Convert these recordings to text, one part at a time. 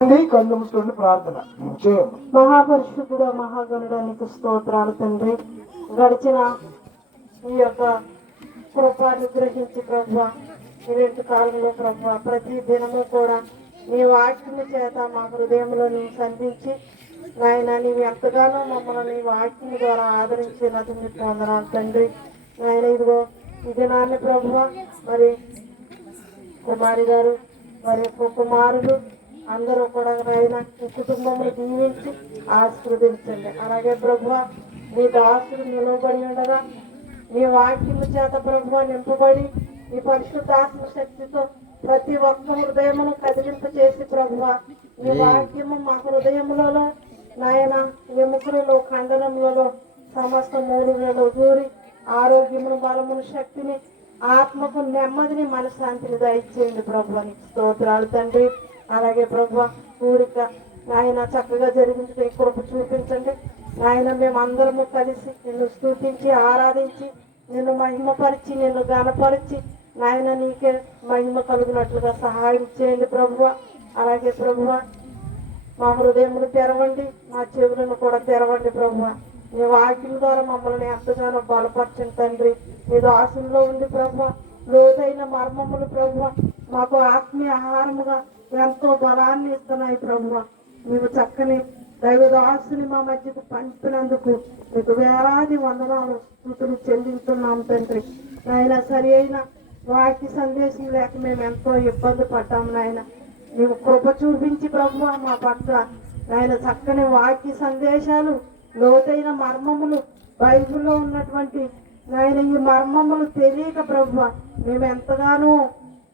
కళ్ళు మూసుకోండి ప్రార్థన. చేయండి మహాపరిశుద్ధుడు మహాగణుడానికి స్తోత్రాలు తండ్రి. గడిచిన ఈ యొక్క కృపాన్ని గ్రహించి ప్రభు ఇలాంటి కాలంలో ప్రభు ప్రతి దినము కూడా నీ వాక్యము చేత మా హృదయంలో నీవు సంధించి నాయన నీవు ఎంతగానో మమ్మల్ని నీ వాక్యం ద్వారా ఆదరించినది మీకు వందనాలు తండ్రి. నాయన ఇదిగో ఈ దినాన్ని ప్రభు మరి కుమారి గారు మరి కుమారుడు అందరూ కూడా ఆయన ఈ కుటుంబమును దీవించి ఆశీర్వదించండి. అలాగే ప్రభు నీ దాసుడు నిలవబడి ఉండగా నీ వాక్యము చేత ప్రభు నింపబడి ఈ పరిశుద్ధాత్మ శక్తితో ప్రతి ఒక్క హృదయమును కదిలింప చేసి ప్రభు నీ వాక్యము మా హృదయములలో నాయన ఎముకలలో ఖండనములలో సమస్త మూడులలో దూరి ఆరోగ్యమును బలమును శక్తిని ఆత్మకు నెమ్మదిని మనశ్శాంతిని దయచేయండి ప్రభు నీకు స్తోత్రాలు తండ్రి. అలాగే ప్రభు కూడిక నాయన చక్కగా జరిగించే కృప చూపించండి. నాయన మేమందరము కలిసి నిన్ను స్తుతించి ఆరాధించి నిన్ను మహిమపరిచి నిన్ను గనపరిచి నాయన నీకే మహిమ కలుగునట్లుగా సహాయం చేయండి ప్రభువ అలాగే ప్రభువ మా హృదయమును తెరవండి మా చెవులను కూడా తెరవండి ప్రభువ నీ వాక్యం ద్వారా మమ్మల్ని ఎంతగానో బలపరచండి తండ్రి. మీ దాసుల్లో ఉంది ప్రభు లోతైన మర్మములు ప్రభు మాకు ఆత్మీయ ఆహారముగా ఎంతో బలాన్ని ఇస్తున్నాయి ప్రభు మీరు చక్కని దైవ దాసుని మా మధ్యకు పంపినందుకు మీకు వేలాది వందనాలు స్థుతులు చెల్లించున్నాం తండ్రి. నాయన సరి అయిన వాక్య సందేశం లేక మేము ఎంతో ఇబ్బంది పడ్డాం నాయన. నీవు కృప చూపించి ప్రభు మా పట్ల ఆయన చక్కని వాక్య సందేశాలు లోతైన మర్మములు బైబిల్లో ఉన్నటువంటి నాయన ఈ మర్మములు తెలియక ప్రభు మేము ఎంతగానో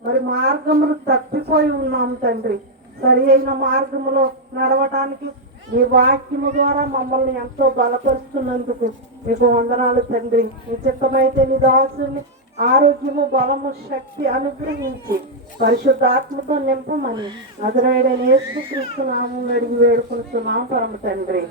మరి మార్గములు తప్పిపోయి ఉన్నాం తండ్రి. సరి అయిన మార్గములో నడవటానికి ఈ వాక్యము ద్వారా మమ్మల్ని ఎంతో బలపరుస్తున్నందుకు మీకు వందనాలు తండ్రి. నీ చిత్తమైతే నీ దాసుని ఆరోగ్యము బలము శక్తి అనుగ్రహించి పరిశుద్ధాత్మతో నింపమని నజరాయుడైన నేర్చుకు క్రీస్తు నామం అడిగి వేడుకుంటున్నాం పరమ తండ్రి.